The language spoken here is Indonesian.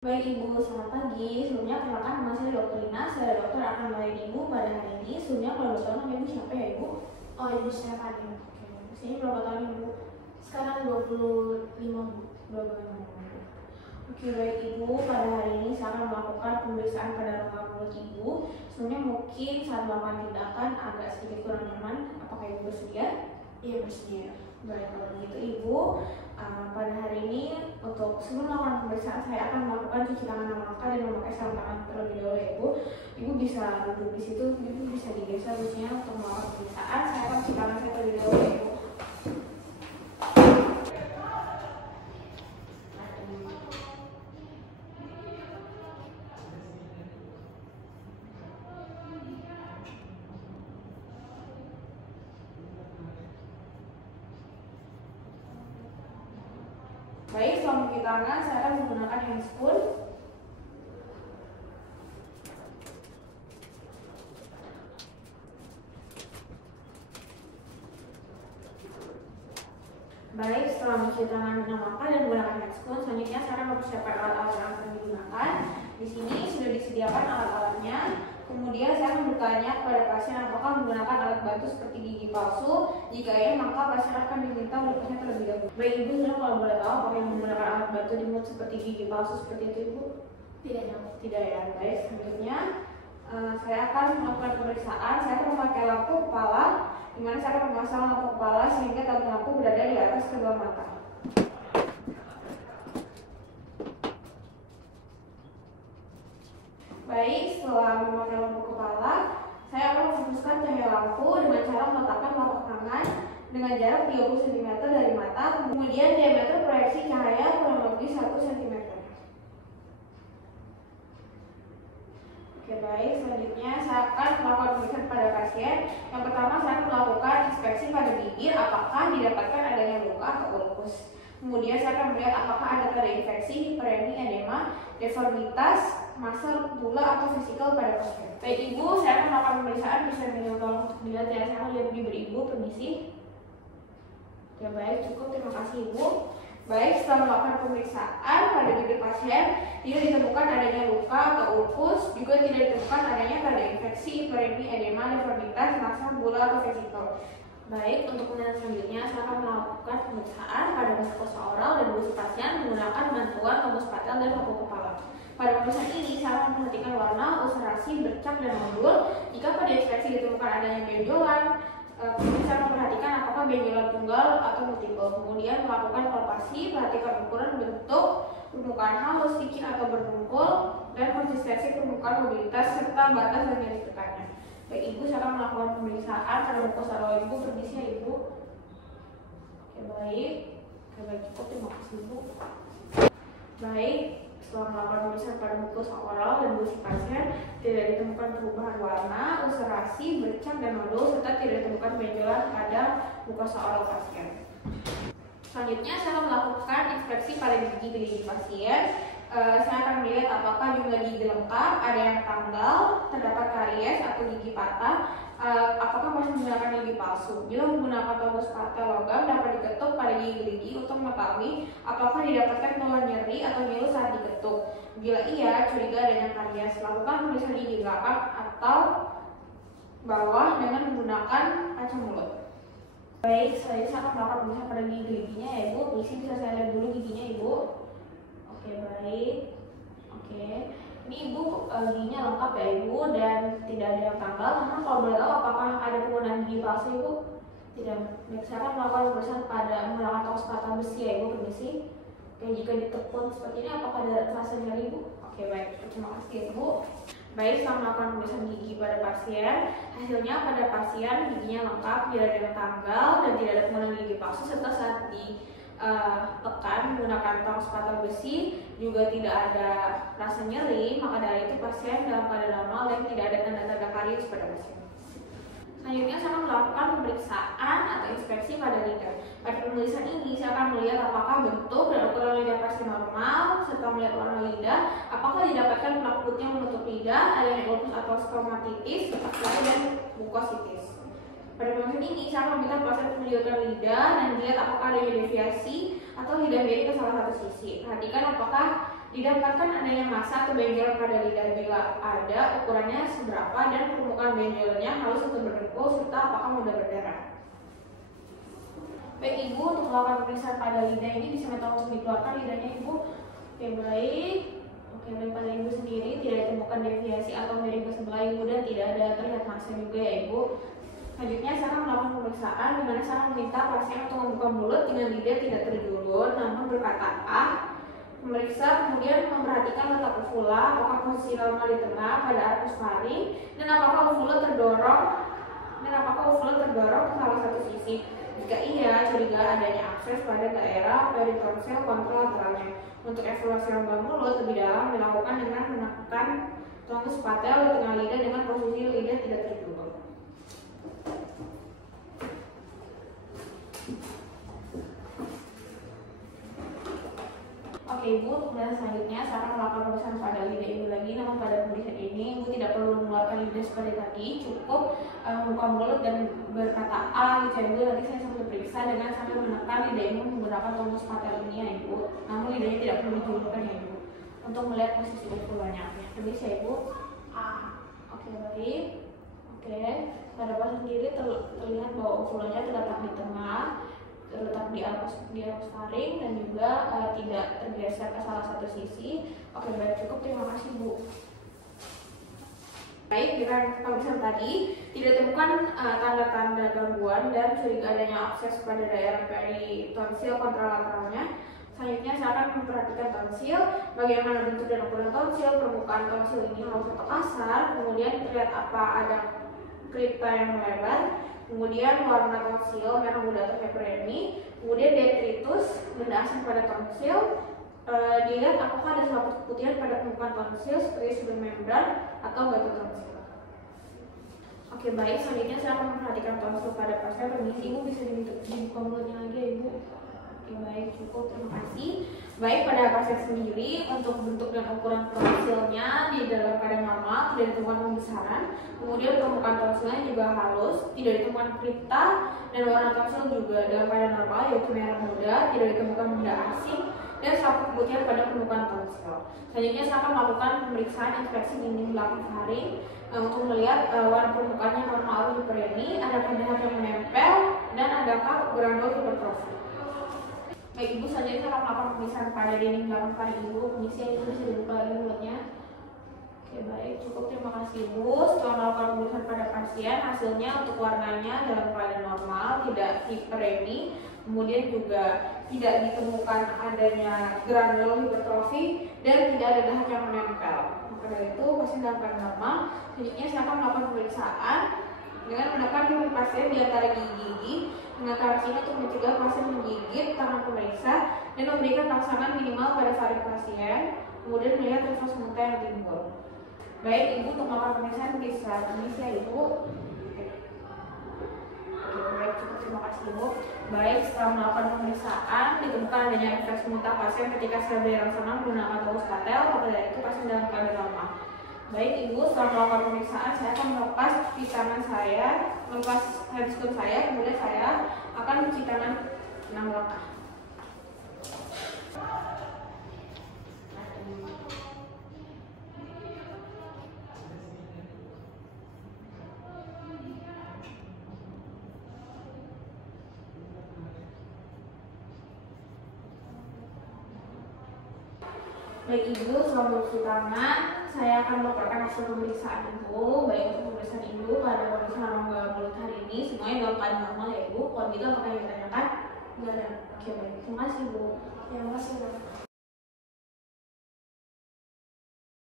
Baik Ibu, selamat pagi. Sebelumnya perkenalkan nama saya Dr. Lina. Saya dokter akan melayani Ibu pada hari ini. Sebelumnya kalau dokter nama Ibu siapa ya Ibu? Oh, Ibu saya Fadil. Oke, sini berapa tahun Ibu? Sekarang 25 Bu. 25. Oke, baik Ibu, pada hari ini saya akan melakukan pemeriksaan pada rongga mulut Ibu. Sebelumnya mungkin saat melakukan tindakan agak sedikit kurang nyaman. Apakah Ibu bersedia? Iya, bersedia. Baik, kalau begitu Ibu, pada hari ini untuk sebelum melakukan pemeriksaan saya akan melakukan cuci tangan yang maka dan memakai sarung tangan terlebih dahulu ya Ibu. Ibu bisa duduk di situ, Ibu bisa digeser kursinya untuk melakukan pemeriksaan. Saya akan cuci tangan saya terlebih dahulu ya Ibu. Baik, setelah mencuci tangan, saya akan menggunakan handspoon. Baik, setelah mencuci tangan dengan maka dan menggunakan handspoon, selanjutnya saya akan mempersiapkan alat-alat yang akan digunakan. Di sini sudah disediakan alat-alatnya. Kemudian saya akan bertanya kepada pasien apakah menggunakan alat bantu seperti gigi palsu. Jika iya, maka pasien akan diminta melepasnya terlebih dahulu. Baik Ibu, kalau boleh tahu apakah yang menggunakan alat bantu di mulut seperti gigi palsu seperti itu Ibu? Tidak ya. Tidak ya. Baik, selanjutnya saya akan melakukan pemeriksaan. Saya akan memakai lampu kepala, di mana saya akan memasang lampu kepala sehingga tabung lampu berada di atas kedua mata. Baik, setelah memakai lampu kepala, saya akan memfokuskan cahaya lampu dengan cara meletakkan telapak tangan dengan jarak 30 cm dari mata, kemudian diameter proyeksi cahaya kurang lebih 1 cm. Oke, baik, selanjutnya saya akan melakukan pemeriksaan pada pasien. Yang pertama, saya akan melakukan inspeksi pada bibir apakah didapatkan adanya luka atau ulkus. Kemudian saya akan melihat apakah ada tanda infeksi, hiperemi, edema, deformitas, massa, gula, atau vesikal pada pasien. Baik Ibu, saya akan melakukan pemeriksaan. Bisa minum tolong untuk dilihat ya. Saya akan lihat bibir Ibu, permisi. Ya baik, cukup. Terima kasih Ibu. Baik, setelah melakukan pemeriksaan pada bibir pasien, tidak ditemukan adanya luka atau ulkus, juga tidak ditemukan adanya tanda infeksi, hiperemi, edema, deformitas, massa, gula, atau vesikal. Baik, untuk penilaian selanjutnya saya akan melakukan pemeriksaan pada mukosa oral dan gusi pasien menggunakan bantuan tombus patel dan sapu kepala. Pada pemeriksaan ini saya akan memperhatikan warna, ulcerasi, bercak, dan nodul. Jika pada inspeksi ditemukan adanya benjolan, kemudian saya memperhatikan apakah benjolan tunggal atau multiple. Kemudian melakukan palpasi, perhatikan ukuran, bentuk, permukaan halus, licin atau bertungkul, dan konsistensi permukaan mobilitas serta batas dan garis tekannya. Baik Ibu, saya akan melakukan pemeriksaan pada mukosa oral Ibu, permisi ya Ibu. Oke baik, cukup, terima kasih Ibu. Baik, setelah melakukan pemeriksaan pada mukosa oral dan gusi pasien, tidak ditemukan perubahan warna, ulcerasi, bercak, dan nodul, serta tidak ditemukan benjolan pada mukosa oral pasien. Selanjutnya saya akan melakukan inspeksi pada gigi pasien. Saya akan melihat apakah jumlah gigi lengkap, ada yang tanggal, terdapat karies atau gigi patah, apakah masih menggunakan gigi palsu. Jika menggunakan tombus patel logam dapat diketuk pada gigi-gigi untuk mengetahui apakah didapatkan keluhan nyeri atau nyilu saat diketuk. Bila iya, curiga adanya karies. Lakukan pemeriksaan gigi belakang atau bawah dengan menggunakan kaca mulut. Baik, selanjutnya saya akan melakukan pemeriksaan pada gigi-giginya ya Ibu. Bisa saya lihat dulu giginya Ibu. Oke baik, oke. Ini Ibu giginya lengkap ya Ibu dan tidak ada yang tanggal. Namun kalau boleh tahu apakah ada penggunaan gigi palsu Ibu? Tidak. Baik, saya akan melakukan pemeriksaan pada menggunakan tombus patel besi ya Ibu, permisi. Oke, jika ditekun seperti ini apakah ada rasa nyeri Ibu? Oke baik, terima kasih Ibu. Baik, setelah melakukan pemeriksaan gigi pada pasien, hasilnya pada pasien giginya lengkap, tidak ada yang tanggal dan tidak ada penggunaan gigi palsu, serta saat tekan menggunakan tombus patel besi juga tidak ada rasa nyeri. Maka dari itu pasien dalam keadaan normal dan tidak ada tanda-tanda karies pada pasien. Selanjutnya saya akan melakukan pemeriksaan atau inspeksi pada lidah. Pada pemeriksaan ini saya akan melihat apakah bentuk dan ukuran lidah pasien normal, serta melihat warna lidah, apakah didapatkan plak putih yang menutup lidah, adanya ulkus atau stomatitis, dan mukositis. Pada pemeriksaan ini saya akan meminta pasien menunjukkan lidah dan melihat apakah adanya deviasi atau lidah miring ke salah satu sisi. Perhatikan apakah Didapatkan adanya massa atau benjolan pada lidah, bila ada ukurannya seberapa dan permukaan benjolannya halus atau berdebu serta apakah mudah berdarah. Baik Ibu, untuk melakukan pemeriksaan pada lidah ini bisa minta untuk dikeluarkan lidahnya Ibu. Oke baik. Oke baik, pada Ibu sendiri tidak ditemukan deviasi atau miring ke sebelah Ibu dan tidak ada terlihat massa juga ya Ibu. Selanjutnya saya akan melakukan pemeriksaan di mana saya meminta pasien untuk membuka mulut dengan lidah tidak terjulur namun berkata "ah". Memeriksa kemudian memperhatikan letak uvula, apakah posisi normal di tengah pada arkus faring dan apakah uvula terdorong ke salah satu sisi. Jika iya, curiga adanya akses pada daerah peritonsil kontralateralnya. Untuk evaluasi lambang mulut lebih dalam dilakukan dengan menekan tongus patel di tengah lidah dengan posisi lidah tidak terjulur. Oke Ibu, untuk pemeriksaan selanjutnya saya akan melakukan pemeriksaan pada lidah Ibu lagi. Namun pada pemeriksaan ini Ibu tidak perlu mengeluarkan lidah seperti tadi, cukup membuka mulut dan berkata "a" gitu ya Ibu. Nanti saya sambil periksa dengan sambil menekan lidah Ibu menggunakan tonus patel ini ya Ibu. Namun lidahnya tidak perlu dijulurkan ya Ibu, untuk melihat posisi uvulanya. Jadi saya Ibu "a". Oke baik. Oke, pada pasien sendiri terlihat bahwa uvulanya terletak di tengah, terletak di arkus faring dan juga tidak tergeser ke salah satu sisi. Oke baik, cukup, terima kasih Bu. Baik, dengan pemeriksaan tadi tidak ditemukan tanda-tanda gangguan dan curiga adanya akses pada daerah peritonsil kontralateralnya. Selanjutnya saya akan memperhatikan tonsil, bagaimana bentuk dan ukuran tonsil, permukaan tonsil ini halus atau kasar, kemudian terlihat apa ada kripta yang melebar, kemudian warna tonsil merah muda atau heperemi, kemudian detritus, benda asing pada tonsil. Dilihat apakah ada selaput keputihan pada permukaan tonsil seperti sudut membran atau batu tonsil. Oke baik, selanjutnya saya akan memperhatikan tonsil pada pasien. Permisi Ibu, bisa dibuka mulutnya lagi ya Ibu. Oke baik, cukup, terima kasih. Baik, pada pasien sendiri untuk bentuk dan ukuran tonsilnya di dalam keadaan normal, tidak ditemukan pembesaran. Kemudian permukaan tonsilnya juga halus, tidak ditemukan kripta, dan warna tonsil juga dalam keadaan normal yaitu merah muda, tidak ditemukan benda asing dan selaput keputihan pada permukaan tonsil. Selanjutnya saya akan melakukan pemeriksaan inspeksi dinding belakang faring untuk melihat warna permukaannya normal atau hiperemi, adakah dahat yang menempel dan adakah granul hipertrofi. Baik Ibu, selanjutnya saya akan melakukan pemeriksaan pada dinding belakang faring Ibu. Permisi Ibu, bisa dibuka lagi mulutnya. Oke baik, cukup, terima kasih Ibu. Setelah melakukan pemeriksaan pada pasien, hasilnya untuk warnanya dalam keadaan normal, tidak hiperemi, kemudian juga tidak ditemukan adanya granul hipertrofi dan tidak ada dahat yang menempel. Maka dari itu pasien dalam keadaan normal. Selanjutnya saya akan melakukan pemeriksaan dengan menekan pipi pasien di antara gigi-gigi dengan taraf ini untuk mencegah pasien menggigit tangan pemeriksa dan memberikan rangsangan minimal pada faring pasien, kemudian melihat refleks muntah yang timbul. Baik Ibu, untuk melakukan pemeriksaan bisa permisi ya Ibu. Oke baik, cukup, terima kasih Ibu. Baik, setelah melakukan pemeriksaan ditemukan adanya refleks muntah pasien ketika saya beri rangsangan menggunakan tonus patel. Maka dari itu pasien dalam keadaan normal. Baik Ibu, setelah melakukan pemeriksaan saya akan melepas cuci tangan saya, melepas handscoon saya, kemudian saya akan mencuci tangan 6 langkah. Baik Ibu, setelah mencuci tangan, saya akan melaporkan hasil pemeriksaan Ibu. Baik untuk pemeriksaan Ibu pada pemeriksaan rongga mulut hari ini semuanya dalam keadaan normal ya Ibu. Kalau gitu apakah yang ditanyakan? Enggak ada. Oke baik, terima kasih Ibu. Ya, makasih.